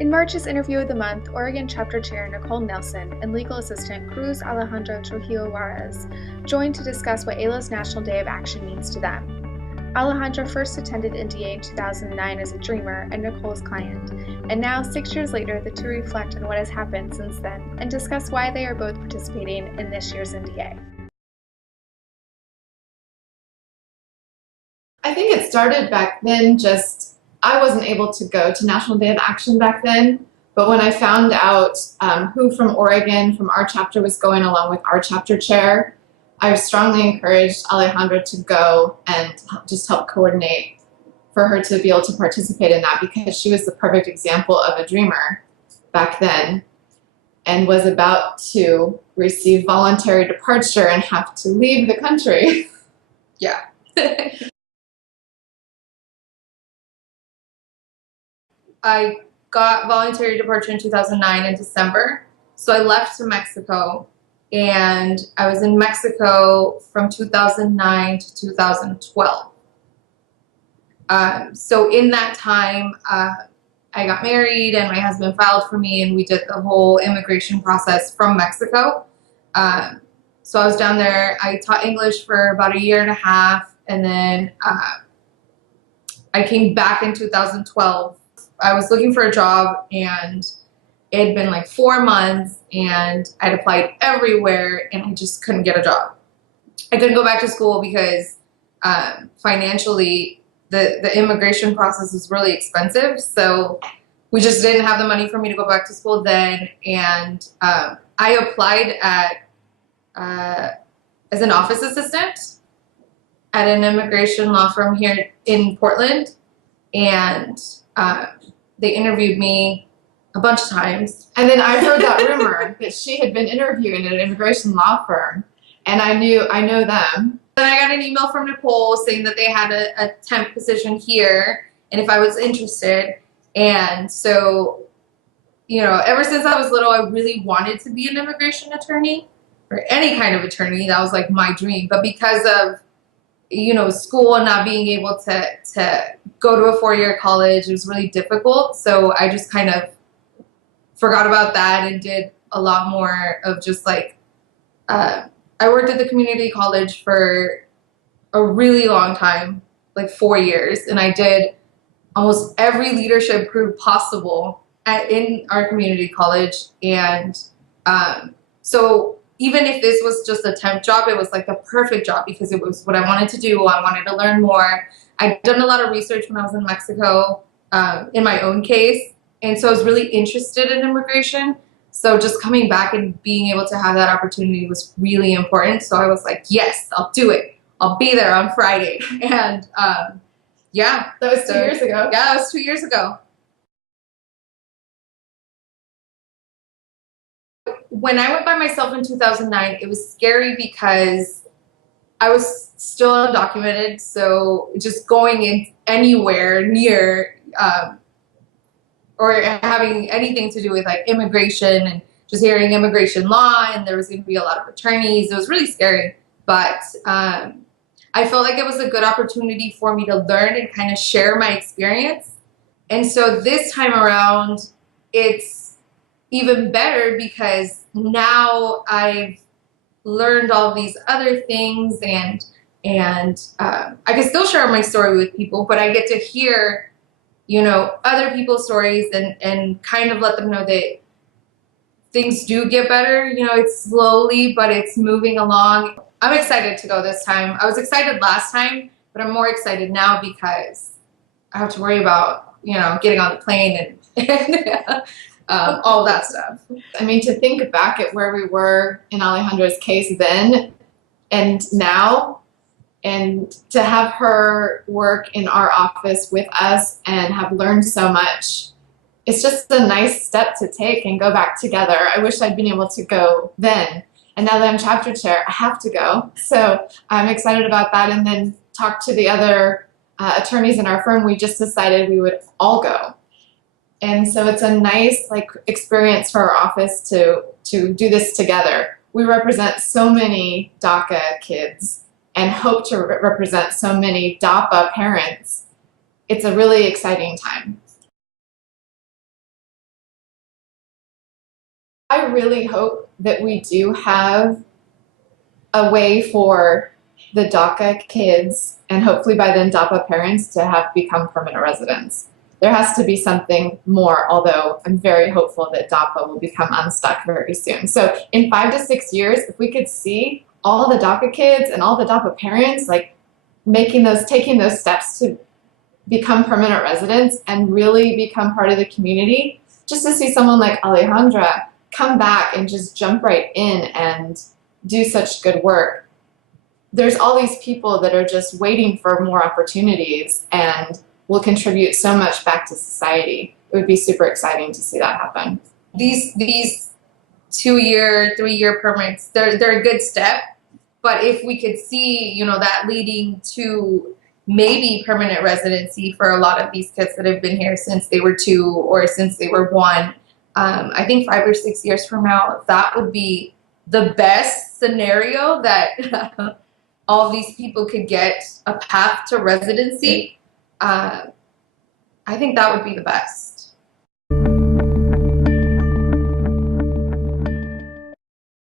In March's interview of the month, Oregon Chapter Chair Nicole and legal assistant Cruz Alejandra Trujillo Juarez joined to discuss what AILA's National Day of Action means to them. Alejandra first attended NDA in 2009 as a dreamer and Nicole's client, and now, 6 years later, the two reflect on what has happened since then and discuss why they are both participating in this year's NDA. I think it started back then, I wasn't able to go to National Day of Action back then, but when I found out who from Oregon, from our chapter, was going along with our chapter chair, I strongly encouraged Alejandra to go and just help coordinate for her to be able to participate in that, because she was the perfect example of a dreamer back then and was about to receive voluntary departure and have to leave the country. Yeah. I got voluntary departure in 2009 in December, so I left to Mexico, and I was in Mexico from 2009 to 2012. So in that time, I got married and my husband filed for me, and we did the whole immigration process from Mexico. So I was down there. I taught English for about 1.5 years, and then I came back in 2012. I was looking for a job, and it had been like 4 months, and I'd applied everywhere, and I just couldn't get a job. I couldn't go back to school because financially the immigration process was really expensive, so we just didn't have the money for me to go back to school then. And I applied as an office assistant at an immigration law firm here in Portland, and they interviewed me a bunch of times. And then I heard that rumor that she had been interviewing at an immigration law firm, and I know them. Then I got an email from Nicole saying that they had a temp position here and if I was interested. And so, you know, ever since I was little, I really wanted to be an immigration attorney or any kind of attorney. That was like my dream. But because of, you know, school and not being able to go to a 4-year college, it was really difficult. So I just kind of forgot about that and did a lot more of just like, I worked at the community college for a really long time, like 4 years, and I did almost every leadership group possible in our community college. And so even if this was just a temp job, it was like the perfect job because it was what I wanted to do. I wanted to learn more. I'd done a lot of research when I was in Mexico in my own case, and so I was really interested in immigration. So just coming back and being able to have that opportunity was really important. So I was like, yes, I'll do it. I'll be there on Friday. And yeah. That was 2 years ago. Yeah, that was 2 years ago. When I went by myself in 2009, it was scary because I was still undocumented. So just going in anywhere near or having anything to do with like immigration and just hearing immigration law, and there was going to be a lot of attorneys. It was really scary, but I felt like it was a good opportunity for me to learn and kind of share my experience. And so this time around, it's even better because now I've learned all these other things, and I can still share my story with people, but I get to hear, you know, other people's stories and kind of let them know that things do get better. You know, it's slowly, but it's moving along. I'm excited to go this time. I was excited last time, but I'm more excited now because I have to worry about, you know, getting on the plane and all that stuff. I mean, to think back at where we were in Alejandra's case then and now, and to have her work in our office with us and have learned so much, it's just a nice step to take and go back together. I wish I'd been able to go then. And now that I'm chapter chair, I have to go. So I'm excited about that. And then talk to the other attorneys in our firm. We just decided we would all go. And so it's a nice experience for our office to do this together. We represent so many DACA kids and hope to represent so many DAPA parents. It's a really exciting time. I really hope that we do have a way for the DACA kids, and hopefully by then DAPA parents, to have become permanent residents. There has to be something more, although I'm very hopeful that DAPA will become unstuck very soon. So in 5 to 6 years, if we could see all the DACA kids and all the DAPA parents like taking those steps to become permanent residents and really become part of the community, just to see someone like Alejandra come back and just jump right in and do such good work. There's all these people that are just waiting for more opportunities and will contribute so much back to society. It would be super exciting to see that happen. These 2-year, 3-year permits, they're a good step. But if we could see, you know, that leading to maybe permanent residency for a lot of these kids that have been here since they were 2 or since they were 1, I think 5 or 6 years from now, that would be the best scenario, that all these people could get a path to residency. I think that would be the best.